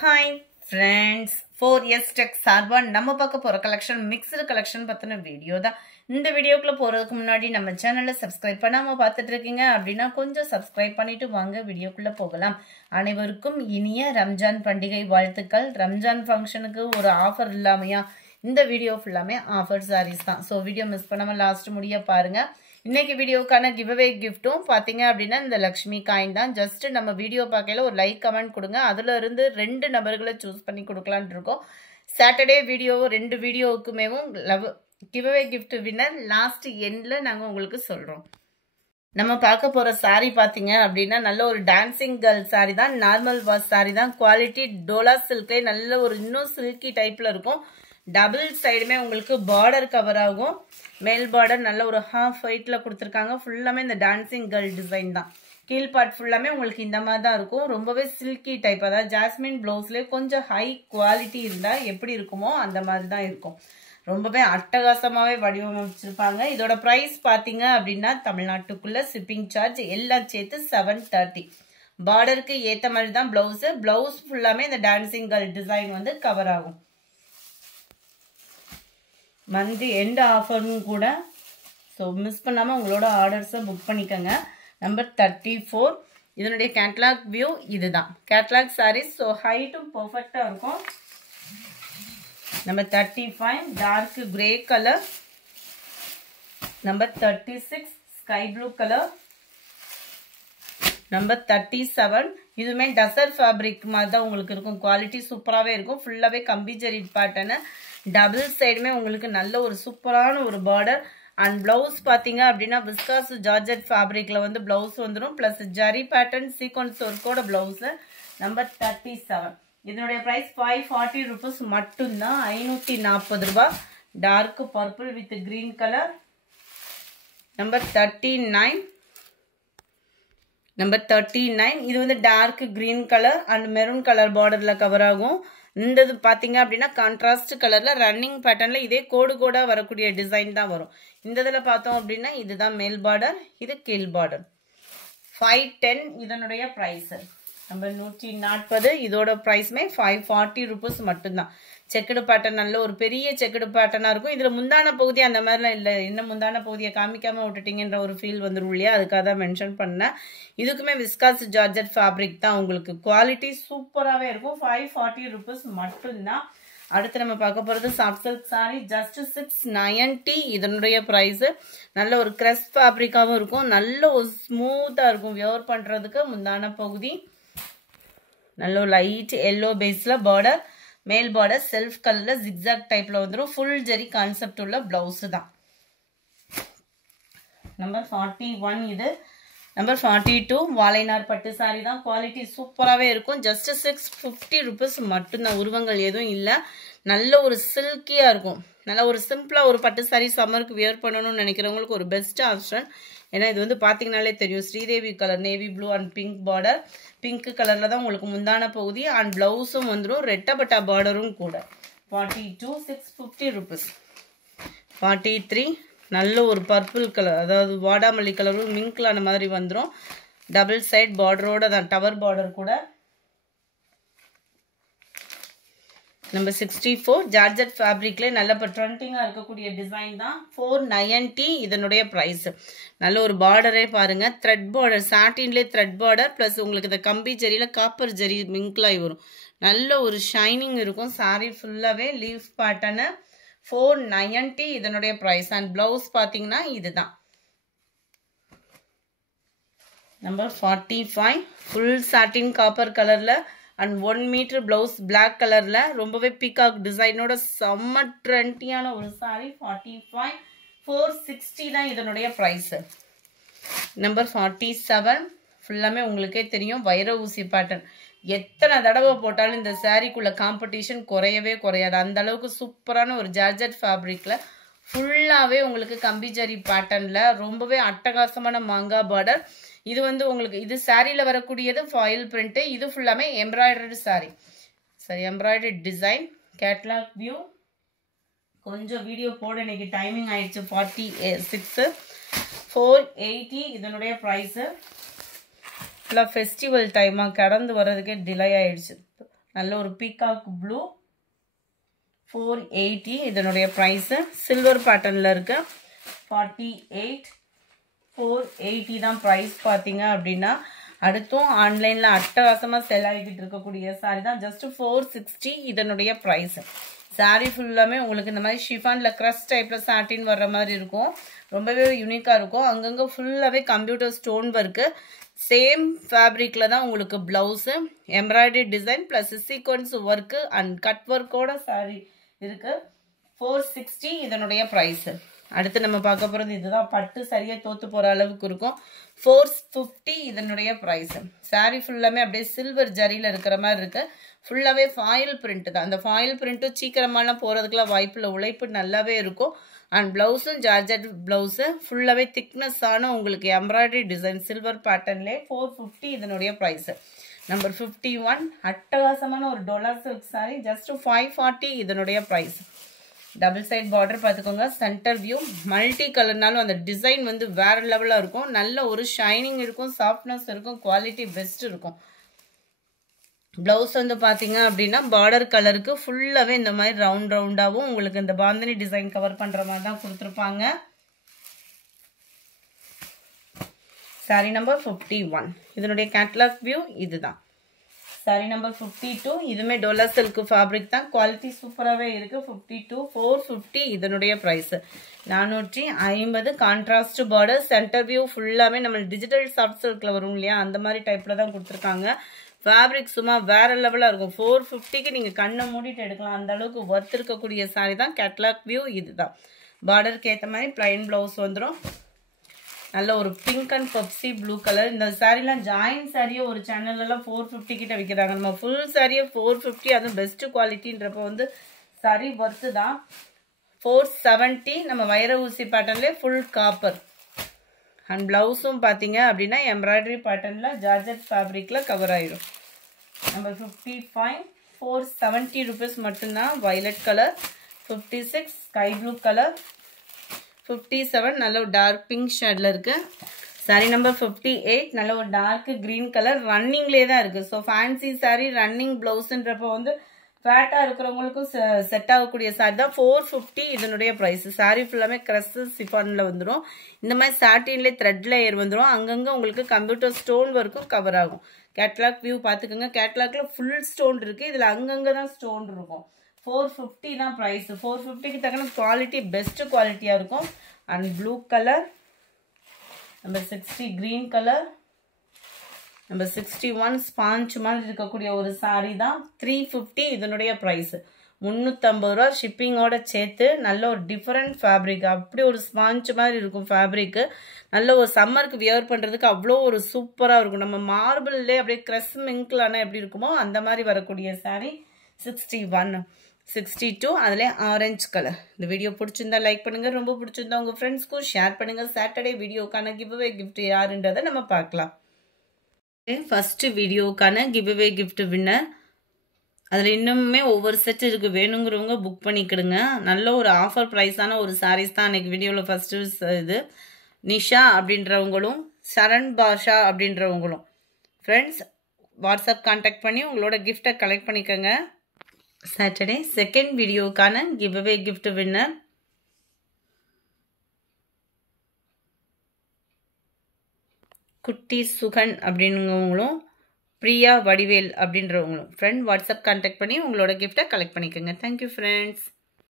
Hi friends, 4S Tech சார்பா நம்ம பார்க்க போற கலெக்ஷன் மிக்ஸ்டு கலெக்ஷன் பத்தின வீடியோ தான். இந்த வீடியோக்குள்ள போறதுக்கு முன்னாடி நம்ம சேனலை சப்ஸ்கிரைப் பண்ணாம பார்த்துட்டு இருக்கீங்க அப்படின்னா கொஞ்சம் சப்ஸ்கிரைப் பண்ணிட்டு வாங்க வீடியோக்குள்ள போகலாம். அனைவருக்கும் இனிய ரம்ஜான் பண்டிகை வாழ்த்துக்கள். ரம்ஜான் ஃபங்க்ஷனுக்கு ஒரு ஆஃபர் இல்லாமையா? இந்த வீடியோ ஃபுல்லாமே ஆஃபர் சாரீஸ் தான். ஸோ வீடியோ மிஸ் பண்ணாம லாஸ்ட் முடிய பாருங்க. இன்னைக்கு வீடியோக்கான கிவ்அவே கிஃப்ட்டும் பார்த்தீங்க அப்படின்னா இந்த லக்ஷ்மி காயின் தான். ஜஸ்ட் நம்ம வீடியோ பார்க்கல ஒரு லைக் கமெண்ட் கொடுங்க, அதுல இருந்து 2 நபர்களை சூஸ் பண்ணி கொடுக்கலான் இருக்கோம். சாட்டர்டே வீடியோ 2 வீடியோவுக்குமேவும் கிவ்அவே கிஃப்ட் வின்னர் லாஸ்ட் எண்ட்ல நாங்க உங்களுக்கு சொல்றோம். நம்ம பார்க்க போற சாரி பாத்தீங்க அப்படின்னா நல்ல ஒரு டான்சிங் கேர்ள் சாரி தான். நார்மல் வாஷ் சாரி தான். குவாலிட்டி டோலா சில்க்லே நல்ல ஒரு இன்னும் சில்கி டைப்ல இருக்கும். டபுள் சைடுமே உங்களுக்கு பார்டர் கவர் ஆகும். மேல் பார்டர் நல்ல ஒரு ஹாஃப் ஒயிட்ல கொடுத்துருக்காங்க. ஃபுல்லாமே இந்த டான்சிங் கேர்ள் டிசைன் தான். கீழ் பார்ட் ஃபுல்லாமே உங்களுக்கு இந்த மாதிரி தான் இருக்கும். ரொம்பவே சில்கி டைப், அதாவது ஜாஸ்மின் பிளவுஸ்லேயே கொஞ்சம் ஹை குவாலிட்டி இருந்தால் எப்படி இருக்குமோ அந்த மாதிரி தான் இருக்கும். ரொம்பவே அட்டகாசமாகவே வடிவமைச்சிருப்பாங்க. இதோட ப்ரைஸ் பார்த்தீங்க அப்படின்னா தமிழ்நாட்டுக்குள்ள ஷிப்பிங் சார்ஜ் எல்லாம் சேர்த்து 730. பார்டருக்கு ஏற்ற மாதிரி தான் பிளவுஸு. பிளவுஸ் ஃபுல்லாமே இந்த டான்சிங் கேர்ள் டிசைன் வந்து கவர் ஆகும். மந்த் எண்ட் ஆஃபர்னு கூட. ஸோ மிஸ் பண்ணாமல் உங்களோட ஆர்டர்ஸை புக் பண்ணிக்கோங்க. நம்பர் 34 இதனுடைய கேட்லாக் வியூ இதுதான். கேட்லாக் சாரீஸ். ஸோ ஹைட்டும் பர்ஃபெக்டாக இருக்கும். Number 35 dark grey colour. Number 36 sky blue colour. Number 37 இதுவுமே டசர் ஃபேப்ரிக் மாதிரி தான் உங்களுக்கு இருக்கும். குவாலிட்டி சூப்பராகவே இருக்கும். ஃபுல்லாகவே கம்பி ஜரி பேட்டர்னு. டபுள் சைடுமே உங்களுக்கு நல்ல ஒரு சூப்பரான ஒரு பார்டர். அண்ட் பிளவுஸ் பார்த்தீங்க அப்படின்னா விஸ்காஸ் ஜார்ஜெட் ஃபேப்ரிக்ல வந்து பிளவுஸ் வந்துடும். பிளஸ் ஜரி பேட்டர்ன் சீக்வன்ஸ் ஒர்க்கோட பிளவுஸ். நம்பர் 37 இதனுடைய ப்ரைஸ் 540 rupees மட்டும்தான். 540 ரூபாய். Dark purple with green colour. Number 39 இது வந்து dark green colour and maroon colour பார்டர்ல கவர் ஆகும். இந்த இது பார்த்தீங்க அப்படின்னா கான்ட்ராஸ்ட் கலர்ல ரன்னிங் பேட்டர்ன்ல இதே கோடு கோடா வரக்கூடிய டிசைன் தான் வரும். இந்த இதில் பார்த்தோம் அப்படின்னா இதுதான் மேல் பார்டர், இது கீழ் பார்டர். 510 இதனுடைய ப்ரைஸ். நம்பர் 140 இதோட ப்ரைஸ்மே 540 rupees மட்டும்தான். செக்குடு பேட்டர்ன் நல்ல ஒரு பெரிய செக்குடு பேட்டர்னா இருக்கும். இதுல முந்தான பகுதி அந்த மாதிரிலாம் இல்லை. இன்னும் முந்தான பகுதியை காமிக்காம விட்டுட்டீங்கன்ற ஒரு ஃபீல் வந்துடும் இல்லையா? அதுக்காக தான் மென்ஷன் பண்ணேன். இதுக்குமே விஸ்காஸ் ஜார்ஜெட் ஃபேப்ரிக் தான். உங்களுக்கு குவாலிட்டி சூப்பராகவே இருக்கும். 540 rupees மட்டும்தான். அடுத்து நம்ம பார்க்க போகிறது சாஃப்ட் சில்க் சாரி. ஜஸ்ட் 690 இதனுடைய ப்ரைஸு. நல்ல ஒரு கிரஸ் ஃபேப்ரிக்காகவும் இருக்கும். நல்ல ஒரு ஸ்மூத்தாக இருக்கும் வியர் பண்ணுறதுக்கு. முந்தான பகுதி நல்ல ஒரு லைட் எல்லோ பேஸில் பார்டர். மேல் பார்டர் செல்ஃப் கலரில் ஜிக்ஸாக் டைப்பில் வந்துடும். ஃபுல் ஜெரி கான்செப்ட் உள்ள ப்ளவுஸு தான். நம்பர் 41 இது. நம்பர் 42 வாழைநார் பட்டு சாரி தான். குவாலிட்டி சூப்பராகவே இருக்கும். ஜஸ்ட் 650 rupees மட்டும்தான். உருவங்கள் எதுவும் இல்லை. நல்ல ஒரு சில்கியாக இருக்கும். நல்ல ஒரு சிம்பிளாக ஒரு பட்டு சாரி சம்மருக்கு வியர் பண்ணணும்னு நினைக்கிறவங்களுக்கு ஒரு பெஸ்ட் ஆப்ஷன். ஏன்னா இது வந்து பார்த்தீங்கனாலே தெரியும். Sridevi colour navy blue and pink border. Pink கலரில் தான் உங்களுக்கு முந்தான பகுதி அண்ட் ப்ளவுஸும் வந்துடும். ரெட்டப்பட்டா பார்டரும் கூட. 42 650 rupees. 43 நல்ல ஒரு பர்பிள் கலர், அதாவது வாடாமல்லி கலரும் மிங்க்லான மாதிரி வந்துடும். டபுள் சைட் பார்டரோட தான், டவர் பார்டர் கூட. நம்பர் 64 ஜார்ஜெட் ஃபேப்ரிக்ல நல்ல ட்ரெண்டிங்காக இருக்கக்கூடிய டிசைன் தான். 490 இதனுடைய ப்ரைஸ். நல்ல ஒரு பார்டரே பாருங்க. த்ரெட் பார்டர், சாட்டின்லேயே த்ரெட் பார்டர் ப்ளஸ் உங்களுக்கு இந்த கம்பி ஜரியில் காப்பர் ஜரி மிங்க்லாய் வரும். நல்ல ஒரு ஷைனிங் இருக்கும். சாரி ஃபுல்லாகவே லீஃப் பேட்டர்னு. 490 இதனுடைய ப்ரைஸ். அண்ட் பிளவுஸ் பார்த்தீங்கன்னா இதுதான். நம்பர் 45 ஃபுல் சாட்டின் காப்பர் கலரில் அண்ட் 1 மீட்டர் பிளவுஸ் பிளாக் கலர்ல ரொம்பவே பீகாக் டிசைனோட செம்ம ட்ரெண்டியான ஒரு சாரி. 45 460 தான் இதனுடைய ப்ரைஸ். நம்பர் 47 ஃபுல்லாமே உங்களுக்கே தெரியும் வைர ஊசி பேட்டர்ன். எத்தனை தடவை போட்டாலும் இந்த சாரிக்குள்ள காம்படிஷன் குறையவே குறையாது. அந்த அளவுக்கு சூப்பரான ஒரு ஜார்ஜெட் ஃபேப்ரிக்ல ஃபுல்லாகவே உங்களுக்கு கம்பி ஜரி பேட்டர்ன்ல ரொம்பவே அட்டகாசமான மாங்கா பார்டர். இது வந்து உங்களுக்கு இது சாரியில் வரக்கூடியது ஃபாயில் பிரிண்ட். இது ஃபுல்லாமே எம்ப்ராய்டர்டு சாரி. சரி, எம்ப்ராய்டர்டு டிசைன். Catalogue view. கொஞ்சம் வீடியோ போட இன்னைக்கு டைமிங் ஆயிடுச்சு. 46 480 இதனுடைய ப்ரைஸு. ஃபுல்லாக ஃபெஸ்டிவல் டைமாக கடந்து வர்றதுக்கே டிலே ஆயிடுச்சு. நல்ல ஒரு பீகாக் ப்ளூ 480 இதனுடைய பிரைஸ் சில்வர் பேட்டர்ன்ல இருக்கு 48 480 தான் பிரைஸ் பாத்தீங்க அப்படினா அடுத்தும் ஆன்லைன்ல அட்டகாசமா செல் ஆகிட்டு இருக்கக்கூடிய சாரி தான் ஜஸ்ட் 460 இதனுடைய பிரைஸ் சாரி ஃபுல்லாமே உங்களுக்கு இந்த மாதிரி ஷிஃபான்ல கிரஸ்ட் டைப்ல சாட்டின் வர்ற மாதிரி இருக்கும் ரொம்பவே யூனிக்கா இருக்கும் அங்கங்க ஃபுல்லாவே கம்ப்யூட்டர் ஸ்டோன் வர்க் சேம் ஃபேப்ரிக்ல தான் உங்களுக்கு blouse embroidery design plus sequence work and cut வர்க்கோட சாரி இருக்கு 460 இதனுடைய பிரைஸ் அடுத்து நம்ம பார்க்க போறது இதுதான் பட்டு சரியா தோத்து போற அளவுக்கு இருக்கும் 450 இதனுடைய பிரைஸ் சாரி ஃபுல்லாமே அப்படியே சில்வர் ஜரியில இருக்கிற மாதிரி இருக்கு ஃபுல்லாவே ஃபாயில் பிரிண்ட் தான் அந்த ஃபாயில் பிரிண்ட் சீக்கிரமாலாம் போறதுக்குலாம் வாய்ப்புள்ள உழைப்பு நல்லாவே இருக்கும் அண்ட் பிளவுஸும் ஜார்ஜெட் பிளவுஸ் ஃபுல்லாவே திக்னஸ் ஆன உங்களுக்கு எம்ப்ராய்டரி டிசைன் சில்வர் பேட்டர்ன்ல 450 இதனுடைய பிரைஸ் நம்பர் 51 அட்டகாசமான ஒரு டாலர் சில்க் சாரி ஜஸ்ட் 540 இதனுடைய பிரைஸ் டபுள் சைட் பார்டர் பார்த்துக்கோங்க சென்டர் வியூ மல்டி கலர்னாலும் அந்த டிசைன் வந்து வேற லெவலில் இருக்கும் நல்ல ஒரு ஷைனிங் இருக்கும் சாஃப்ட்னஸ் இருக்கும் குவாலிட்டி பெஸ்ட் இருக்கும் பிளவுஸ் வந்து பார்த்தீங்க அப்படின்னா பார்டர் கலருக்கு ஃபுல்லாகவே இந்த மாதிரி ரவுண்ட் ரவுண்டாகவும் உங்களுக்கு இந்த பாந்தினி டிசைன் கவர் பண்ணுற மாதிரி தான் கொடுத்துருப்பாங்க சாரி நம்பர் 51 இதனுடைய கேட்லாக் வியூ இதுதான் சாரி நம்பர் 52 இதுமே டோலா சில்க் ஃபேப்ரிக் தான் குவாலிட்டி சூப்பராகவே இருக்கு 52 450 இதனுடைய price 450 contrast border centre view ஃபுல்லாமே நம்ம டிஜிட்டல் சாஃப்ட் சில்க்ல வரும் இல்லையா அந்த மாதிரி டைப்ல தான் கொடுத்துருக்காங்க ஃபேப்ரிக் சும்மா வேற லெவலா இருக்கும் 450க்கு நீங்க கண்ணை மூடிட்டு எடுக்கலாம் அந்த அளவுக்கு ஒர்த் இருக்கக்கூடிய சாரி தான் கேட்லாக் வியூ இதுதான் பார்டருக்கு ஏற்ற மாதிரி பிளைன் பிளவுஸ் வந்துடும் நல்ல ஒரு pink and Pepsi blue colour இந்த சாரீலாம் ஜாயின் சாரியே ஒரு சேனல்லாம் 450 கிட்ட விற்கிறாங்க நம்ம ஃபுல் சாரியே 450 அதுவும் பெஸ்ட் குவாலிட்டின்றப்ப வந்து சாரி ஒர்த்து தான் 470 நம்ம வைர ஊசி பேட்டர்ன்ல ஃபுல் காப்பர் அண்ட் பிளவுஸும் பார்த்தீங்க அப்படின்னா எம்ப்ராய்டரி பேட்டர்ன்ல ஜார்ஜெட் ஃபேப்ரிக்ல கவர் ஆயிடும் நம்பர் 55 470 rupees மட்டும்தான் violet colour 56 sky blue colour 57 நல்ல ஒரு டார்க் பிங்க் ஷேட்ல இருக்கு சாரி நம்பர் 58 நல்ல ஒரு டார்க் கிரீன் கலர் ரன்னிங்லேயே தான் இருக்கு ஸோ ஃபேன்சி சாரி ரன்னிங் பிளவுஸ்ன்றப்ப வந்து ஃபேட்டா இருக்கிறவங்களுக்கும் செட் ஆகக்கூடிய சாரி தான் 450 இதனுடைய பிரைஸ் சாரி ஃபுல்லாமே கிரஸ் சிஃபான்ல வந்துடும் இந்த மாதிரி சாட்டின்ல த்ரெட் லேயர் வந்துடும் அங்கங்க உங்களுக்கு கம்ப்யூட்டர் ஸ்டோன் ஒர்க்கும் கவர் ஆகும் கேட்லாக் வியூ பார்த்துக்கோங்க கேட்லாக்ல ஃபுல் ஸ்டோன் இருக்கு இதுல அங்கங்க தான் ஸ்டோன் இருக்கும் 450 தான் பிரைஸ் 450க்கு தக்கன குவாலிட்டி பெஸ்ட் குவாலிட்டியா இருக்கும் and blue colour number 60 green colour number 61 sponge மாதிரி இருக்கக்கூடிய ஒரு சாரி தான் 350 இதனுடைய பிரைஸ் 350 ரூபா ஷிப்பிங்கோட சேர்த்து நல்ல ஒரு டிஃபரெண்ட் ஃபேப்ரிக் அப்படி ஒரு ஸ்பாஞ்ச் மாதிரி இருக்கும் ஃபேப்ரிக் நல்ல ஒரு சம்மருக்கு வியர் பண்றதுக்கு அவ்வளோ ஒரு சூப்பரா இருக்கும் நம்ம மார்பிள்லே அப்படியே கிரஸ் மிங்க்லான எப்படி இருக்குமோ அந்த மாதிரி வரக்கூடிய சாரி 61 62 அதிலே ஆரஞ்சு கலர் இந்த வீடியோ பிடிச்சிருந்தா லைக் பண்ணுங்க ரொம்ப பிடிச்சிருந்தா உங்க ஃப்ரெண்ட்ஸ்க்கும் ஷேர் பண்ணுங்க சாட்டர்டே வீடியோக்கான கிவ்அவே கிஃப்ட் யாருன்றதை நம்ம பார்க்கலாம் ஃபர்ஸ்ட் வீடியோக்கான கிவ்அவே கிஃப்ட் வின்னர் அதில் இன்னுமே ஒவ்வொரு செட் இருக்கு வேணுங்கிறவங்க புக் பண்ணிக்கிடுங்க நல்ல ஒரு ஆஃபர் ப்ரைஸான ஒரு சாரீஸ் தான் அன்னைக்கு வீடியோவில் ஃபர்ஸ்ட் இது நிஷா அப்படின்றவங்களும் சரண் பாஷா அப்படின்றவங்களும் ஃப்ரெண்ட்ஸ் வாட்ஸ்அப் கான்டாக்ட் பண்ணி உங்களோட கிஃப்டை கலெக்ட் பண்ணிக்கோங்க சாட்டர்டே செகண்ட் வீடியோக்கான giveaway gift winner Kutty Sugan அப்படின்றவங்களும் பிரியா வடிவேல் அப்படின்றவங்களும் ஃப்ரெண்ட் வாட்ஸ்அப் கான்டாக்ட் பண்ணி உங்களோட கிஃப்டை கலெக்ட் பண்ணிக்கோங்க தேங்க்யூ ஃப்ரெண்ட்ஸ்